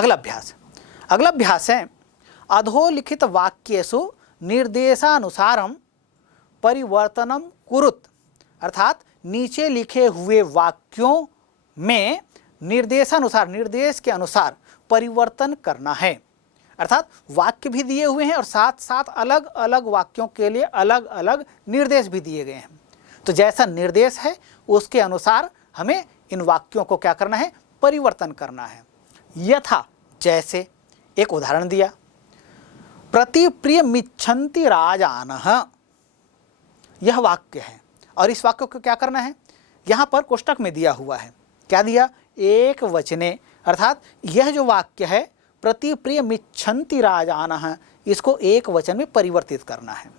अगला अभ्यास है अधोलिखित वाक्येषु निर्देशानुसारम परिवर्तनम कुरुत, अर्थात नीचे लिखे हुए वाक्यों में निर्देशानुसार, निर्देश के अनुसार परिवर्तन करना है। अर्थात वाक्य भी दिए हुए हैं और साथ साथ अलग अलग वाक्यों के लिए अलग अलग निर्देश भी दिए गए हैं। तो जैसा निर्देश है उसके अनुसार हमें इन वाक्यों को क्या करना है, परिवर्तन करना है। यथा, जैसे, एक उदाहरण दिया, प्रतिप्रियमिच्छन्ति राजानः, यह वाक्य है और इस वाक्य को क्या करना है, यहाँ पर कोष्टक में दिया हुआ है, क्या दिया, एक वचने, अर्थात यह जो वाक्य है प्रतिप्रियमिच्छन्ति राजानः, इसको एक वचन में परिवर्तित करना है।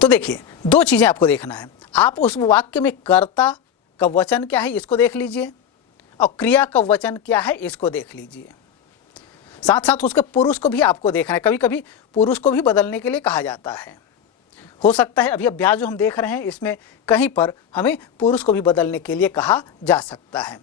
तो देखिए दो चीजें आपको देखना है, आप उस वाक्य में कर्ता का वचन क्या है इसको देख लीजिए और क्रिया का वचन क्या है इसको देख लीजिए। साथ साथ उसके पुरुष को भी आपको देखना है, कभी कभी पुरुष को भी बदलने के लिए कहा जाता है। हो सकता है अभी अभ्यास जो हम देख रहे हैं इसमें कहीं पर हमें पुरुष को भी बदलने के लिए कहा जा सकता है।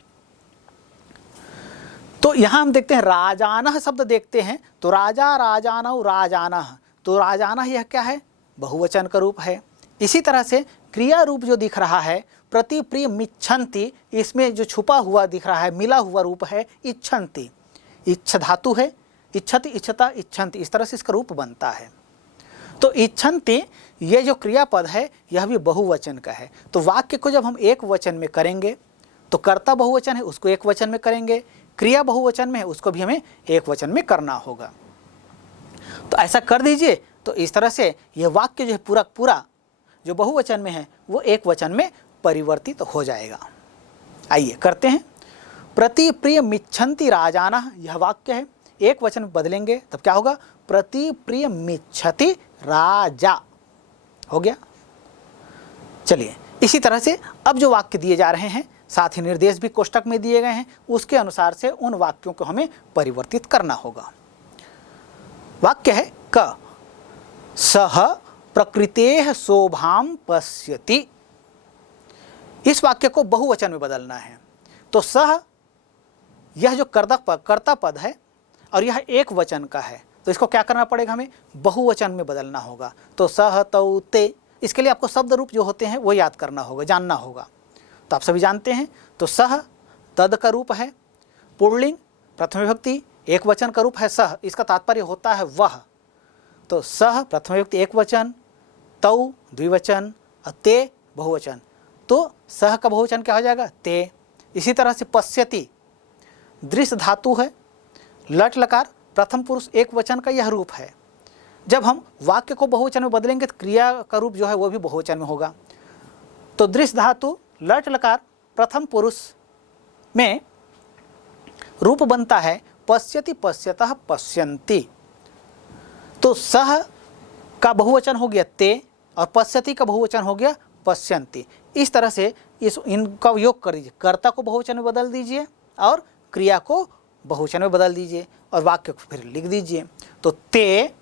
तो यहां हम देखते हैं राजानः शब्द देखते हैं, तो राजा, राजानौ, राजानः, तो राजानः यह क्या है, बहुवचन का रूप है। इसी तरह से क्रिया रूप जो दिख रहा है प्रतिप्रियमिच्छन्ति, इसमें जो छुपा हुआ दिख रहा है, मिला हुआ रूप है इच्छन्ति, इच्छ धातु है, इच्छति, इच्छता, इच्छन्ति, इस तरह से इसका रूप बनता है। तो इच्छन्ति ये जो क्रियापद है यह भी बहुवचन का है। तो वाक्य को जब हम एक वचन में करेंगे तो कर्ता बहुवचन है उसको एक वचन में करेंगे, क्रिया बहुवचन में है उसको भी हमें एक वचन में करना होगा। तो ऐसा कर दीजिए, तो इस तरह से यह वाक्य जो है पूरा पूरा जो बहुवचन में है वो एक वचन में परिवर्तित हो जाएगा। आइए करते हैं। प्रतिप्रियमिच्छन्ति राजानः, यह वाक्य है, एक वचन में बदलेंगे तब क्या होगा, प्रतिप्रियमिच्छति राजा, हो गया। चलिए इसी तरह से अब जो वाक्य दिए जा रहे हैं साथ ही निर्देश भी कोष्टक में दिए गए हैं, उसके अनुसार से उन वाक्यों को हमें परिवर्तित करना होगा। वाक्य है क, सह प्रकृतेः शोभां पश्यति, इस वाक्य को बहुवचन में बदलना है। तो सह यह जो कर्ता पद है और यह एक वचन का है, तो इसको क्या करना पड़ेगा, हमें बहुवचन में बदलना होगा। तो सह, तौ, ते, इसके लिए आपको शब्द रूप जो होते हैं वो याद करना होगा, जानना होगा। तो आप सभी जानते हैं, तो सह तद का रूप है, पुल्लिंग प्रथम विभक्ति, एक वचन का रूप है सह, इसका तात्पर्य होता है वह। तो सह प्रथम विभक्ति एक वचन, तौ द्विवचन और ते बहुवचन, तो सह का बहुवचन क्या हो जाएगा, ते। इसी तरह से पश्यति दृश्य धातु है, लट लकार प्रथम पुरुष एक वचन का यह रूप है। जब हम वाक्य को बहुवचन में बदलेंगे तो क्रिया का रूप जो है वो भी बहुवचन में होगा। तो दृश्य धातु लट लकार प्रथम पुरुष में रूप बनता है पश्यति, पश्यतः, पश्यन्ति। तो सह का बहुवचन हो गया ते और पश्यति का बहुवचन हो गया पश्यन्ति। इस तरह से इनका योग कर दीजिए, कर्ता को बहुवचन में बदल दीजिए और क्रिया को बहुवचन में बदल दीजिए और वाक्य को फिर लिख दीजिए। तो ते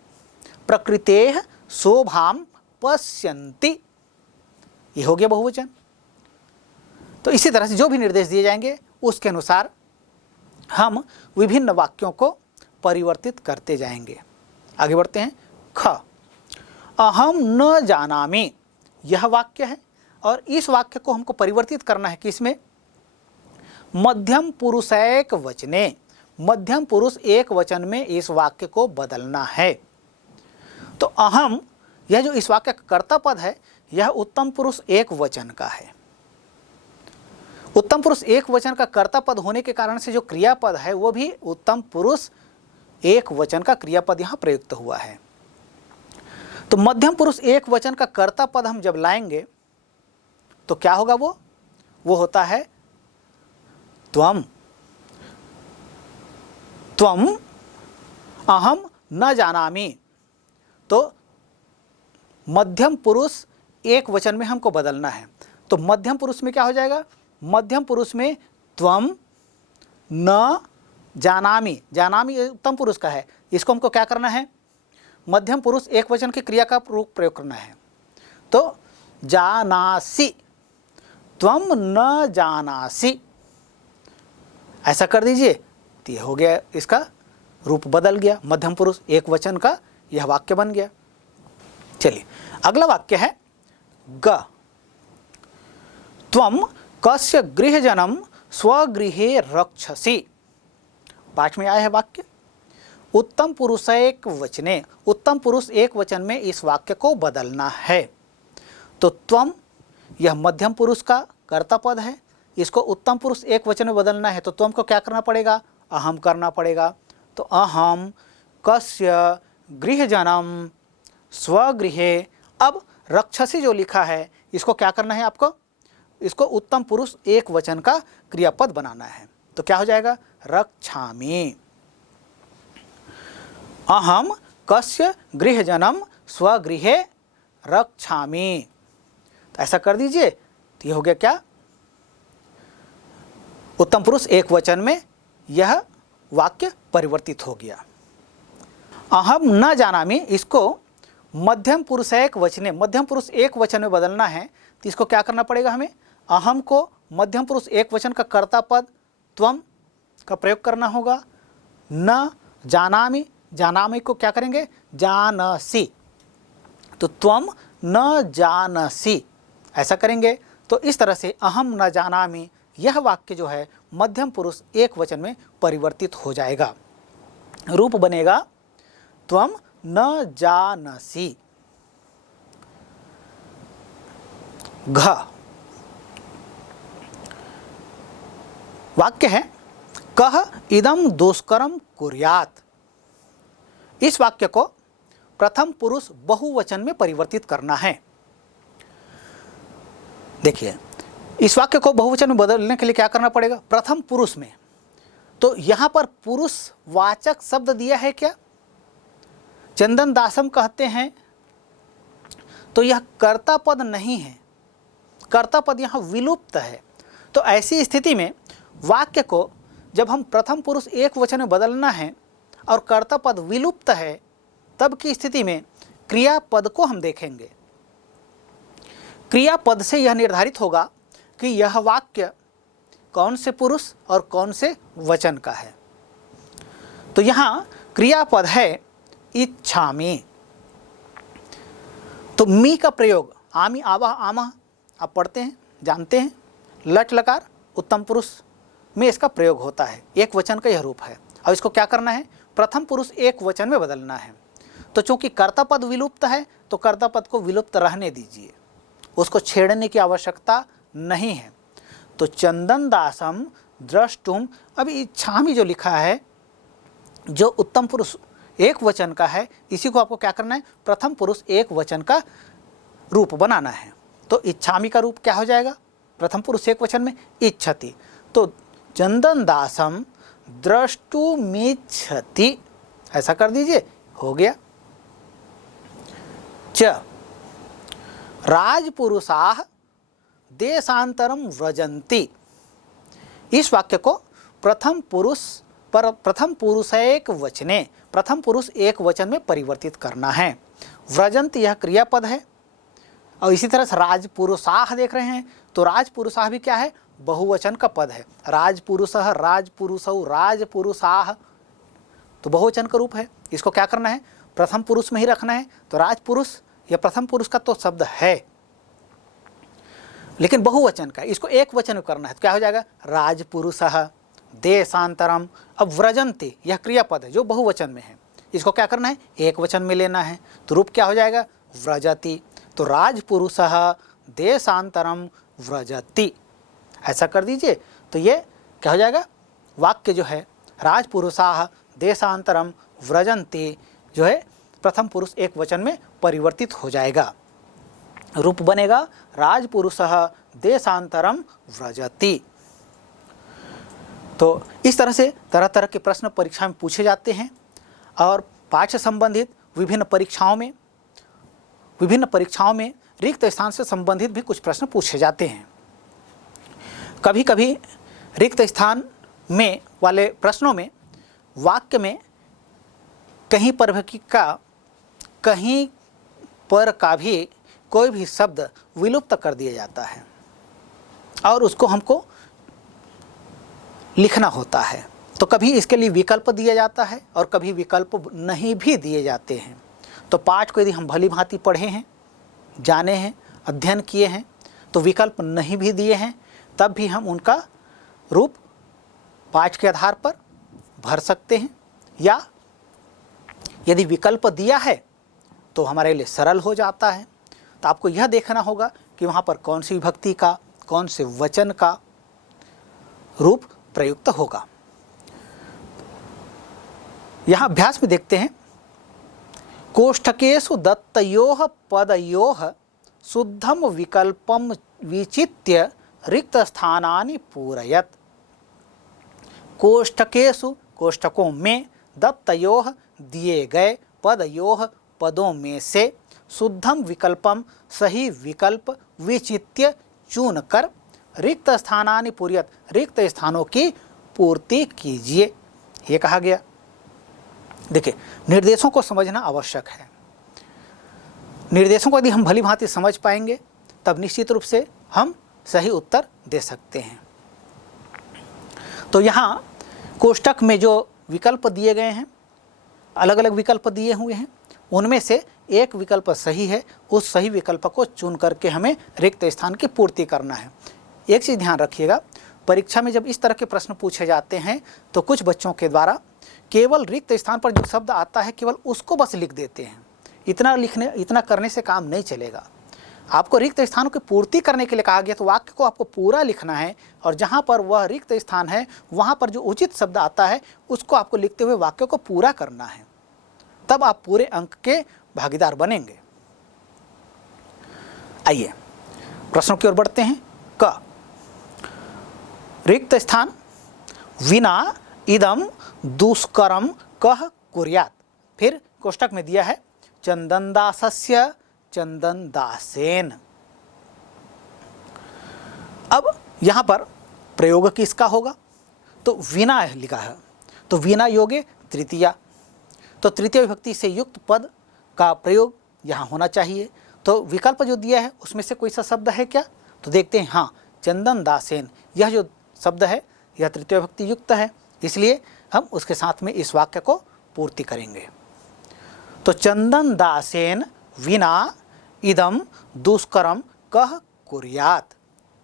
प्रकृतेः शोभां पश्यन्ति, ये हो गया बहुवचन। तो इसी तरह से जो भी निर्देश दिए जाएंगे उसके अनुसार हम विभिन्न वाक्यों को परिवर्तित करते जाएंगे। आगे बढ़ते हैं। ख, अहम न जानामि, यह वाक्य है और इस वाक्य को हमको परिवर्तित करना है किसमें, मध्यम पुरुषैक वचने, मध्यम पुरुष एक वचन में इस वाक्य को बदलना है। तो अहम यह जो इस वाक्य का कर्ता पद है यह उत्तम पुरुष एक वचन का है। उत्तम पुरुष एक वचन का कर्ता पद होने के कारण से जो क्रियापद है वो भी उत्तम पुरुष एक वचन का क्रियापद यहाँ प्रयुक्त हुआ है। तो मध्यम पुरुष एक वचन का कर्ता पद हम जब लाएंगे तो क्या होगा, वो होता है त्वम। त्वम अहम न जानामि, तो मध्यम पुरुष एक वचन में हमको बदलना है। तो मध्यम पुरुष में क्या हो जाएगा, मध्यम पुरुष में त्वम न जानामि, जानामि उत्तम पुरुष का है, इसको हमको क्या करना है, मध्यम पुरुष एक वचन की क्रिया का प्रयोग करना है। तो जानासि, त्वम न जानासि, ऐसा कर दीजिए। तो ये हो गया, इसका रूप बदल गया, मध्यम पुरुष एक वचन का यह वाक्य बन गया। चलिए अगला वाक्य है ग। त्वम कस्य गृहजनम स्वगृहे रक्षसि। पाठ में आया है वाक्य उत्तम पुरुष एक वचने, उत्तम पुरुष एक वचन में इस वाक्य को बदलना है। तो त्वम यह मध्यम पुरुष का कर्ता पद है, इसको उत्तम पुरुष एक वचन में बदलना है तो त्वम को क्या करना पड़ेगा, अहम करना पड़ेगा। तो अहम कस्य गृहजनम स्वगृहे। अब रक्षसी जो लिखा है इसको क्या करना है आपको, इसको उत्तम पुरुष एक वचन का क्रियापद बनाना है। तो क्या हो जाएगा, रक्षामि। अहम कस्य गृहजनम स्वगृहे रक्षामि। तो ऐसा कर दीजिए, तो ये हो गया क्या, उत्तम पुरुष एक वचन में यह वाक्य परिवर्तित हो गया। अहम न जानामि, इसको मध्यम पुरुष एक वचने, मध्यम पुरुष एक वचन में बदलना है तो इसको क्या करना पड़ेगा हमें, अहम को मध्यम पुरुष एक वचन का कर्ता पद त्वम का प्रयोग करना होगा। न जानामि, जानामि को क्या करेंगे, जानसी, तो त्वम न जानसी ऐसा करेंगे। तो इस तरह से अहम न जानामि यह वाक्य जो है मध्यम पुरुष एक वचन में परिवर्तित हो जाएगा। रूप बनेगा त्वम न जानसी। घ। वाक्य है कह इदम दुष्करम कुर्यात। इस वाक्य को प्रथम पुरुष बहुवचन में परिवर्तित करना है। देखिए इस वाक्य को बहुवचन में बदलने के लिए क्या करना पड़ेगा, प्रथम पुरुष में, तो यहां पर पुरुष वाचक शब्द दिया है क्या, चंदन दासम कहते हैं, तो यह कर्ता पद नहीं है, कर्ता पद यहां विलुप्त है। तो ऐसी स्थिति में वाक्य को जब हम प्रथम पुरुष एक वचन में बदलना है और कर्ता पद विलुप्त है, तब की स्थिति में क्रियापद को हम देखेंगे। क्रियापद से यह निर्धारित होगा कि यह वाक्य कौन से पुरुष और कौन से वचन का है। तो यहाँ क्रियापद है इच्छामि, तो मी का प्रयोग आमी आवाह आमा आप पढ़ते हैं जानते हैं, लट लकार उत्तम पुरुष में इसका प्रयोग होता है, एक वचन का यह रूप है। अब इसको क्या करना है, प्रथम पुरुष एक वचन में बदलना है। तो चूंकि कर्ता पद विलुप्त है तो कर्ता पद को विलुप्त रहने दीजिए, उसको छेड़ने की आवश्यकता नहीं है। तो चंदन दासम द्रष्टुम, अभी इच्छामि जो लिखा है जो उत्तम पुरुष एक वचन का है, इसी को आपको क्या करना है, प्रथम पुरुष एक वचन का रूप बनाना है। तो इच्छामि का रूप क्या हो जाएगा, प्रथम पुरुष एक वचन में इच्छति, तो चंदन दासम द्रष्टुमिच्छति ऐसा कर दीजिए, हो गया। च राजपुरुषाः देशांतरम व्रजन्ति। इस वाक्य को प्रथम पुरुष एक वचने, प्रथम पुरुष एक वचन में परिवर्तित करना है। व्रजंत यह क्रियापद है और इसी तरह से राजपुरुषाः देख रहे हैं, तो राजपुरुषाः भी क्या है, बहुवचन का पद है। राजपुरुषः, राजपुरुषौ, राजपुरुषाः तो बहुवचन का रूप है। इसको क्या करना है, प्रथम पुरुष में ही रखना है। तो राजपुरुष यह प्रथम पुरुष का तो शब्द है लेकिन बहुवचन का, इसको एक वचन में करना है। तो क्या हो जाएगा, राजपुरुषः देशांतरम। अब व्रजन्ति यह क्रियापद है जो बहुवचन में है, इसको क्या करना है, एक वचन में लेना है। तो रूप क्या हो जाएगा, व्रजति। तो राजपुरुषः देशांतरम व्रजति ऐसा कर दीजिए। तो ये क्या हो जाएगा, वाक्य जो है राजपुरुषाः देशांतरम व्रजन्ति जो है प्रथम पुरुष एक वचन में परिवर्तित हो जाएगा। रूप बनेगा राजपुरुषः देशांतरम व्रजति। तो इस तरह से तरह तरह के प्रश्न परीक्षा में पूछे जाते हैं और पाठ से संबंधित विभिन्न परीक्षाओं में रिक्त स्थान से संबंधित भी कुछ प्रश्न पूछे जाते हैं। कभी कभी रिक्त स्थान में वाले प्रश्नों में वाक्य में कहीं पर का भी कोई भी शब्द विलुप्त कर दिया जाता है और उसको हमको लिखना होता है। तो कभी इसके लिए विकल्प दिया जाता है और कभी विकल्प नहीं भी दिए जाते हैं। तो पाठ को यदि हम भली भांति पढ़े हैं, जाने हैं, अध्ययन किए हैं, तो विकल्प नहीं भी दिए हैं तब भी हम उनका रूप पाठ के आधार पर भर सकते हैं, या यदि विकल्प दिया है तो हमारे लिए सरल हो जाता है। तो आपको यह देखना होगा कि वहाँ पर कौन सी विभक्ति का, कौन से वचन का रूप प्रयुक्त होगा। यहाँ अभ्यास में देखते हैं, कोष्ठकेषु दत्तयोः पदयोः शुद्धम विकल्पम विचित्य रिक्त स्थानानि पूरयत। कोष्ठकेषु, कोष्ठकों में, दत्तयोः दिए गए, पदयोः पदों में से, शुद्धम विकल्पम सही विकल्प, विचित्य चुन कर, रिक्त स्थानानि पूरयत रिक्त स्थानों की पूर्ति कीजिए, ये कहा गया। देखिए, निर्देशों को समझना आवश्यक है। निर्देशों को यदि हम भली भांति समझ पाएंगे तब निश्चित रूप से हम सही उत्तर दे सकते हैं। तो यहाँ कोष्ठक में जो विकल्प दिए गए हैं, अलग अलग विकल्प दिए हुए हैं, उनमें से एक विकल्प सही है, उस सही विकल्प को चुन करके हमें रिक्त स्थान की पूर्ति करना है। एक चीज़ ध्यान रखिएगा, परीक्षा में जब इस तरह के प्रश्न पूछे जाते हैं तो कुछ बच्चों के द्वारा केवल रिक्त स्थान पर जो शब्द आता है केवल उसको बस लिख देते हैं। इतना करने से काम नहीं चलेगा। आपको रिक्त स्थानों की पूर्ति करने के लिए कहा गया, तो वाक्य को आपको पूरा लिखना है और जहाँ पर वह रिक्त स्थान है वहाँ पर जो उचित शब्द आता है उसको आपको लिखते हुए वाक्य को पूरा करना है, तब आप पूरे अंक के भागीदार बनेंगे। आइए प्रश्नों की ओर बढ़ते हैं। क, रिक्त स्थान विना इदम दुष्करम कह कुर्यात्। फिर कोष्ठक में दिया है चंदनदासस्य चंदनदासेन। अब यहाँ पर प्रयोग किसका होगा? तो विना लिखा है, तो विना योगे तृतीया, तो तृतीय विभक्ति से युक्त पद का प्रयोग यहाँ होना चाहिए। तो विकल्प जो दिया है उसमें से कोई सा शब्द है क्या? तो देखते हैं, हाँ, चंदनदासेन, यह जो शब्द है यह तृतीय विभक्ति युक्त है, इसलिए हम उसके साथ में इस वाक्य को पूर्ति करेंगे। तो चंदनदासेन विना इदम दुष्करम कह कुर्यात्।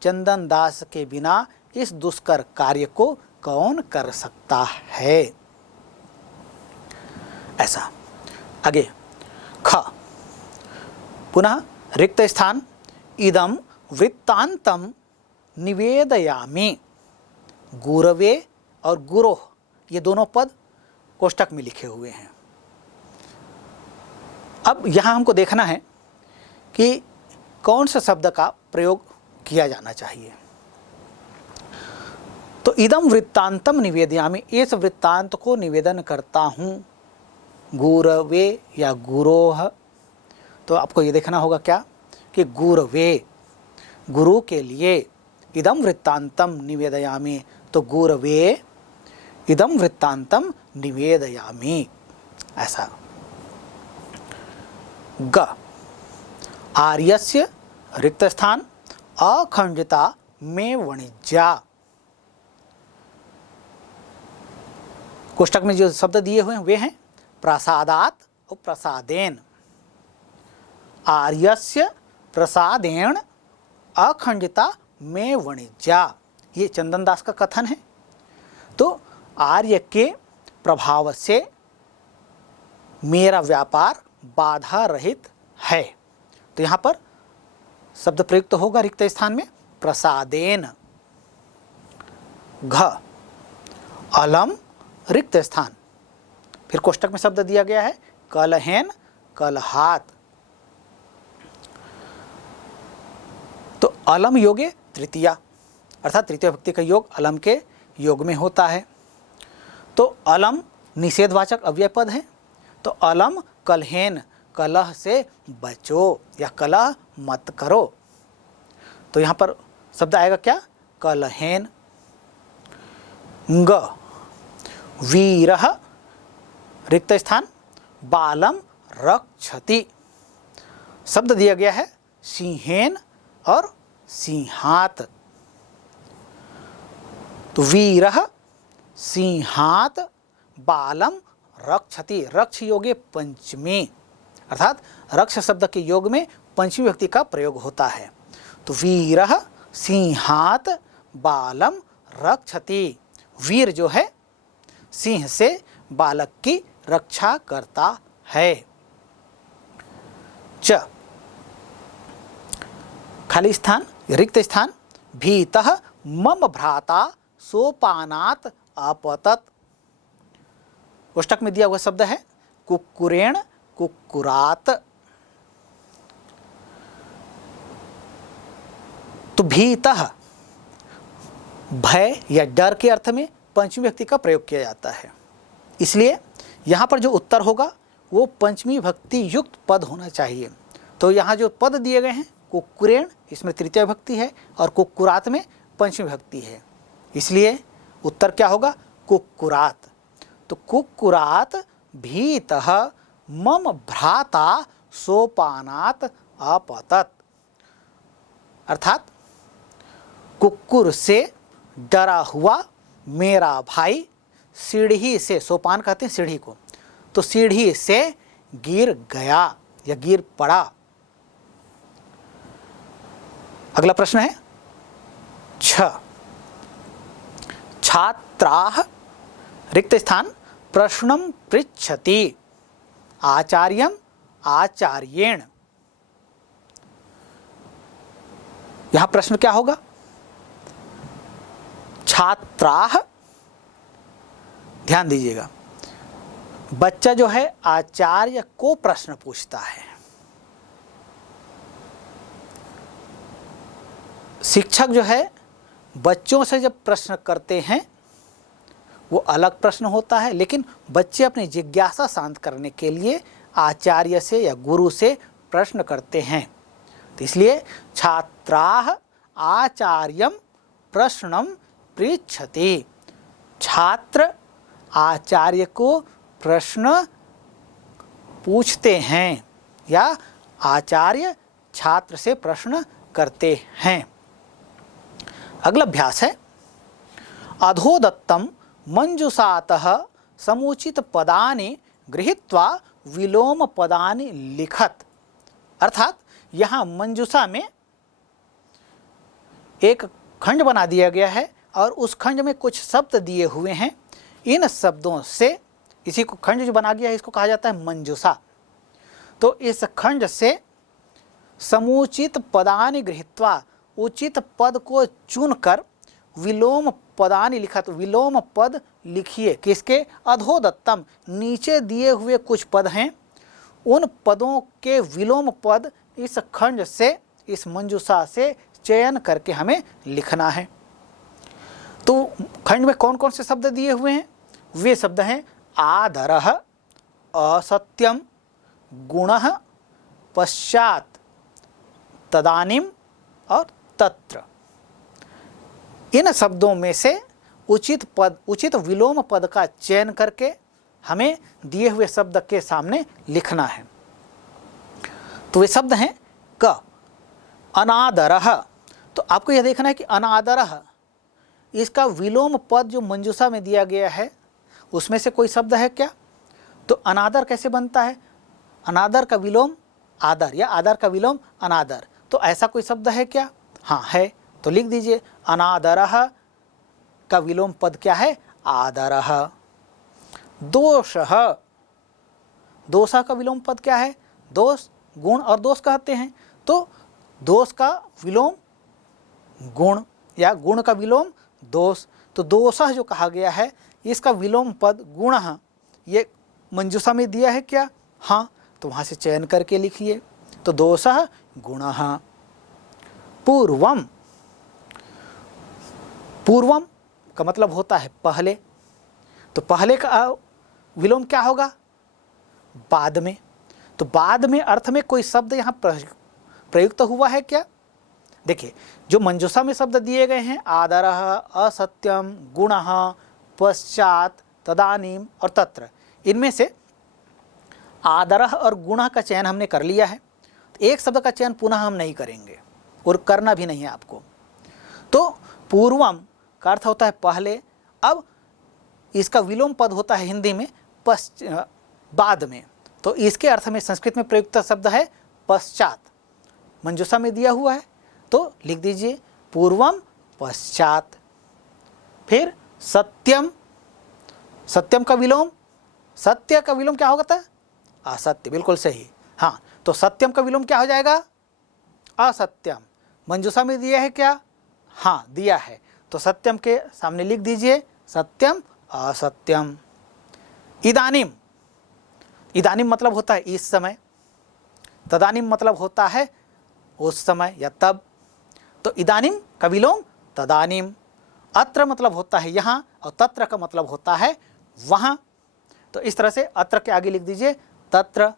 चंदनदास के बिना इस दुष्कर कार्य को कौन कर सकता है? ऐसा। आगे ख, पुनः रिक्त स्थान इदम वृत्तांतम निवेदयामि। गुरवे और गुरोह ये दोनों पद कोष्ठक में लिखे हुए हैं। अब यहाँ हमको देखना है कि कौन सा शब्द का प्रयोग किया जाना चाहिए। तो इदम वृत्तांतम निवेदयामि, इस वृत्तांत को निवेदन करता हूँ। गुरवे या गुरोह, तो आपको ये देखना होगा क्या कि गुरवे, गुरु के लिए, इदम वृत्तांतम निवेदयामि, तो गुरवे इदम वृत्तांतम निवेदयामि, ऐसा। ग, आर्यस्य रिक्त स्थान अखंडिता में वाणिज्या। कोष्ठक में जो शब्द दिए हुए हैं वे हैं प्रसादात और प्रसादेन। आर्यस्य प्रसादेन अखंडिता में वाणिज्या, ये चंदनदास का कथन है। तो आर्य के प्रभाव से मेरा व्यापार बाधा रहित है, तो यहाँ पर शब्द प्रयुक्त होगा रिक्त स्थान में प्रसादेन। घ, अलम रिक्त स्थान, फिर कोष्ठक में शब्द दिया गया है कलहेन कलहात। तो अलम योगे तृतीया, अर्थात तृतीय विभक्ति का योग अलम के योग में होता है। तो अलम निषेधवाचक अव्यय पद है, तो अलम कलहेन, कलह से बचो या कलह मत करो। तो यहाँ पर शब्द आएगा क्या? कलहेन। ग, वीरः रिक्त स्थान बालम रक्षति। शब्द दिया गया है सिंहेन और सिंहात। तो वीरः सिंहात बालम रक्षति। रक्ष योगे पंचमी, अर्थात रक्ष शब्द के योग में पंचमी व्यक्ति का प्रयोग होता है। तो वीरः सिंहात बालम रक्षति। वीर जो है सिंह से बालक की रक्षा करता है। च खाली स्थान रिक्त स्थान। भीतः मम भ्राता सोपानात् अपतत। कोष्टक में दिया हुआ शब्द है कुक्कुरेण कुक्कुरात। तो भीतः भय या डर के अर्थ में पंचमी व्यक्ति का प्रयोग किया जाता है, इसलिए यहाँ पर जो उत्तर होगा वो पंचमी भक्ति युक्त पद होना चाहिए। तो यहाँ जो पद दिए गए हैं कुक्कुरेण, इसमें तृतीय विभक्ति है और कुक्कुरात में पंचमी विभक्ति है, इसलिए उत्तर क्या होगा कुक्कुरात। तो कुक्कुरात भीतः मम भ्राता सोपानात् अपतत, अर्थात कुक्कुर से डरा हुआ मेरा भाई सीढ़ी से, सोपान कहते हैं सीढ़ी को, तो सीढ़ी से गिर गया या गिर पड़ा। अगला प्रश्न है 6। छात्राः रिक्त स्थान प्रश्नं पृच्छति आचार्यम आचार्येण। यहां प्रश्न क्या होगा? छात्राः, ध्यान दीजिएगा, बच्चा जो है आचार्य को प्रश्न पूछता है। शिक्षक जो है बच्चों से जब प्रश्न करते हैं वो अलग प्रश्न होता है, लेकिन बच्चे अपनी जिज्ञासा शांत करने के लिए आचार्य से या गुरु से प्रश्न करते हैं। तो इसलिए छात्राः आचार्यम प्रश्नम पृच्छति। छात्र आचार्य को प्रश्न पूछते हैं या आचार्य छात्र से प्रश्न करते हैं। अगला अभ्यास है अधोदत्तम मंजुषातः समुचित पदानि गृहीत्वा विलोम पदानि लिखत। अर्थात यहाँ मंजुषा में एक खंड बना दिया गया है और उस खंड में कुछ शब्द दिए हुए हैं। इन शब्दों से, इसी को खंड जो बना गया है इसको कहा जाता है मंजुषा। तो इस खंड से समुचित पदानि गृहीत्वा, उचित पद को चुनकर विलोम पदानि लिखत, विलोम पद लिखिए। किसके? अधोदत्तम, नीचे दिए हुए कुछ पद हैं, उन पदों के विलोम पद इस खंड से, इस मंजुषा से चयन करके हमें लिखना है। तो खंड में कौन कौन से शब्द दिए हुए हैं? वे शब्द हैं आदरः, असत्यम, गुणः, पश्चात, तदानीम और तत्र। इन शब्दों में से उचित पद, उचित विलोम पद का चयन करके हमें दिए हुए शब्द के सामने लिखना है। तो वे शब्द हैं क, अनादरः। तो आपको यह देखना है कि अनादरः, इसका विलोम पद जो मंजुषा में दिया गया है उसमें से कोई शब्द है क्या? तो अनादर कैसे बनता है? अनादर का विलोम आदर या आदर का विलोम अनादर। तो ऐसा कोई शब्द है क्या? हाँ है, तो लिख दीजिए अनादरः का विलोम पद क्या है? आदरः। दोषः, दोषा का विलोम पद क्या है? दोष, गुण और दोष कहते हैं। तो दोष का विलोम गुण या गुण का विलोम दोष। तो दोषः जो कहा गया है इसका विलोम पद गुणः, ये मंजुषा में दिया है क्या? हाँ, तो वहाँ से चयन करके लिखिए। तो दोषः गुणः। पूर्वम, पूर्वम का मतलब होता है पहले। तो पहले का विलोम क्या होगा? बाद में। तो बाद में अर्थ में कोई शब्द यहाँ प्रयुक्त हुआ है क्या? देखिए, जो मंजुषा में शब्द दिए गए हैं आदरः, असत्यम, गुणः, पश्चात, तदानीम और तत्र, इनमें से आदरः और गुणः का चयन हमने कर लिया है। एक शब्द का चयन पुनः हम नहीं करेंगे और करना भी नहीं है आपको। तो पूर्वम का अर्थ होता है पहले। अब इसका विलोम पद होता है हिंदी में बाद में, तो इसके अर्थ में संस्कृत में प्रयुक्त शब्द है पश्चात। मंजूषा में दिया हुआ है तो लिख दीजिए पूर्वम पश्चात। फिर सत्यम, सत्यम का विलोम, सत्य का विलोम क्या होता है? असत्य, बिल्कुल सही। हाँ, तो सत्यम का विलोम क्या हो जाएगा? असत्यम। मंजूषा में दिया है क्या? हाँ दिया है, तो सत्यम के सामने लिख दीजिए सत्यम असत्यम। इदानीम, इदानीम मतलब होता है इस समय, तदानीम मतलब होता है उस समय या तब, तो इदानीम का विलोम तदानीम। अत्र मतलब होता है यहाँ, और तत्र का मतलब होता है वहाँ, तो इस तरह से अत्र के आगे लिख दीजिए तत्र।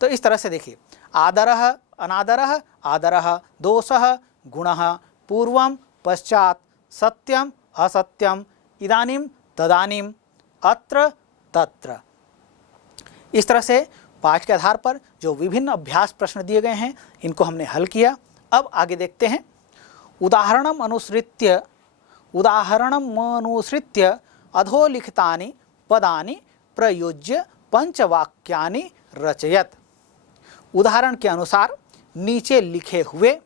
तो इस तरह से देखिए, आदरः अनादरः, आदरः दोषः गुणः, पूर्वम पश्चात, सत्यम असत्यम, इदानीम तदानीम, अत्र तत्र। इस तरह से पाठ के आधार पर जो विभिन्न अभ्यास प्रश्न दिए गए हैं इनको हमने हल किया। अब आगे देखते हैं, उदाहरणम अनुसृत्य अधोलिखितानि पदानि प्रयुज्य पंचवाक्यानि रचयत। उदाहरण के अनुसार नीचे लिखे हुए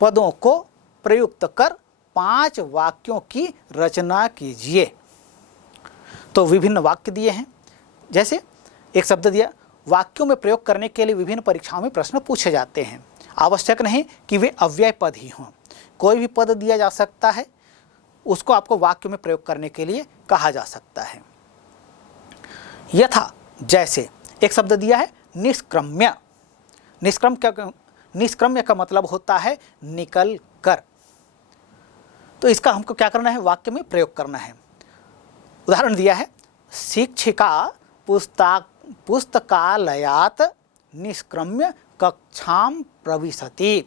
पदों को प्रयुक्त कर 5 वाक्यों की रचना कीजिए। तो विभिन्न वाक्य दिए हैं, जैसे एक शब्द दिया, वाक्यों में प्रयोग करने के लिए विभिन्न परीक्षाओं में प्रश्न पूछे जाते हैं। आवश्यक नहीं कि वे अव्यय पद ही हों, कोई भी पद दिया जा सकता है, उसको आपको वाक्य में प्रयोग करने के लिए कहा जा सकता है। यथा, जैसे एक शब्द दिया है निष्क्रम्य। निष्क्रम्य का मतलब होता है निकल कर, तो इसका हमको क्या करना है? वाक्य में प्रयोग करना है। उदाहरण दिया है, शिक्षिका पुस्तकालयात निष्क्रम्य कक्षाम प्रविशति।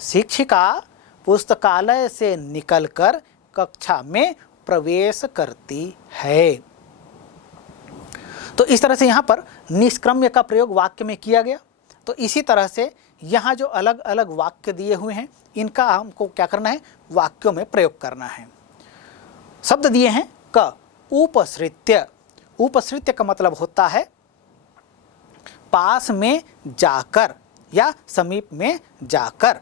शिक्षिका पुस्तकालय से निकलकर कक्षा में प्रवेश करती है। तो इस तरह से यहाँ पर निष्क्रम्य का प्रयोग वाक्य में किया गया। तो इसी तरह से यहाँ जो अलग अलग वाक्य दिए हुए हैं इनका हमको क्या करना है? वाक्यों में प्रयोग करना है। शब्द दिए हैं क उपसृत्य। उपसृत्य का मतलब होता है पास में जाकर या समीप में जाकर,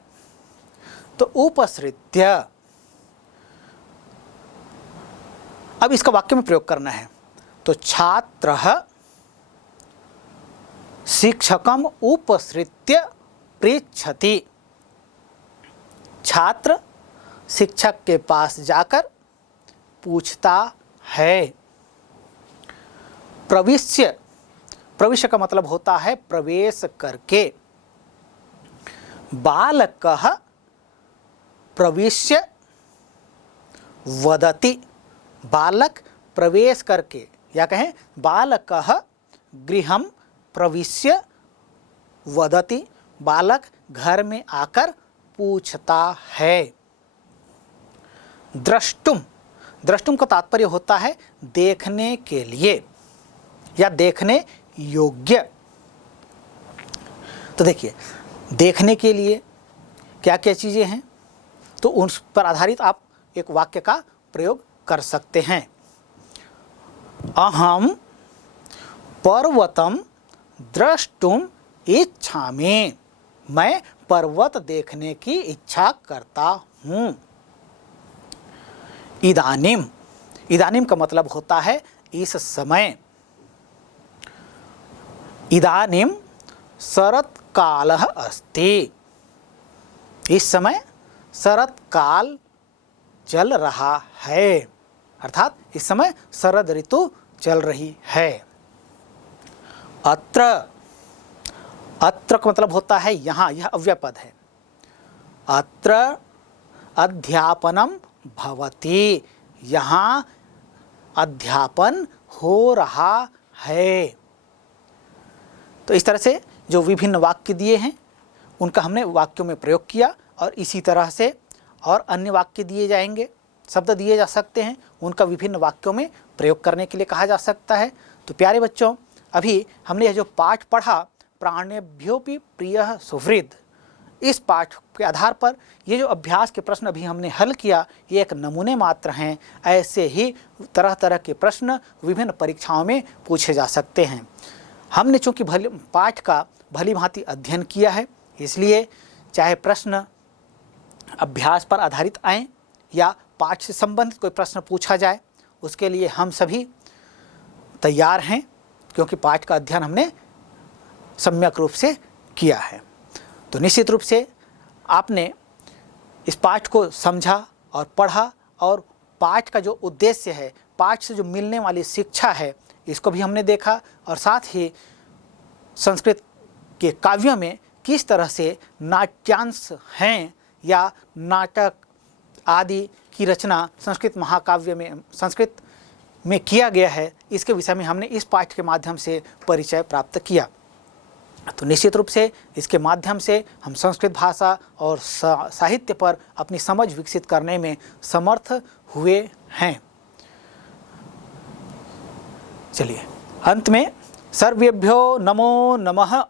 तो उपसृत्य। अब इसका वाक्य में प्रयोग करना है, तो छात्रः शिक्षकम उपसृत्य पृच्छति। छात्र शिक्षक के पास जाकर पूछता है। प्रविश्य, प्रविश्य का मतलब होता है प्रवेश करके। बालकः प्रविश्य वदति। बालक प्रवेश करके, या कहें बालकः गृहं प्रविश्य वदति। बालक घर में आकर पूछता है। द्रष्टुम, द्रष्टुम का तात्पर्य होता है देखने के लिए या देखने योग्य। तो देखिए, देखने के लिए क्या क्या चीज़ें हैं, तो उन पर आधारित आप एक वाक्य का प्रयोग कर सकते हैं। अहम पर्वतम द्रष्टुम इच्छामि। मैं पर्वत देखने की इच्छा करता हूँ। इदानीम, इदानीम का मतलब होता है इस समय। इदानीम शरत्कालः अस्ति। इस समय शरत्काल चल रहा है, अर्थात इस समय शरद ऋतु चल रही है। अत्र, अत्र का मतलब होता है यहाँ, यह अव्यय पद है। अत्र अध्यापनम भवति। यहाँ अध्यापन हो रहा है। तो इस तरह से जो विभिन्न वाक्य दिए हैं उनका हमने वाक्यों में प्रयोग किया, और इसी तरह से और अन्य वाक्य दिए जाएंगे, शब्द दिए जा सकते हैं, उनका विभिन्न वाक्यों में प्रयोग करने के लिए कहा जा सकता है। तो प्यारे बच्चों, अभी हमने यह जो पाठ पढ़ा, प्राणेभ्योऽपि प्रियः सुहृद, इस पाठ के आधार पर ये जो अभ्यास के प्रश्न अभी हमने हल किया, ये एक नमूने मात्र हैं। ऐसे ही तरह तरह के प्रश्न विभिन्न परीक्षाओं में पूछे जा सकते हैं। हमने चूँकि पाठ का भली भांति अध्ययन किया है, इसलिए चाहे प्रश्न अभ्यास पर आधारित आएँ या पाठ से संबंधित कोई प्रश्न पूछा जाए, उसके लिए हम सभी तैयार हैं, क्योंकि पाठ का अध्ययन हमने सम्यक रूप से किया है। तो निश्चित रूप से आपने इस पाठ को समझा और पढ़ा, और पाठ का जो उद्देश्य है, पाठ से जो मिलने वाली शिक्षा है, इसको भी हमने देखा, और साथ ही संस्कृत के काव्यों में किस तरह से नाट्यांश हैं या नाटक आदि की रचना संस्कृत महाकाव्य में, संस्कृत में किया गया है, इसके विषय में हमने इस पाठ के माध्यम से परिचय प्राप्त किया। तो निश्चित रूप से इसके माध्यम से हम संस्कृत भाषा और साहित्य पर अपनी समझ विकसित करने में समर्थ हुए हैं। चलिए, अंत में सर्वेभ्यो नमो नमः।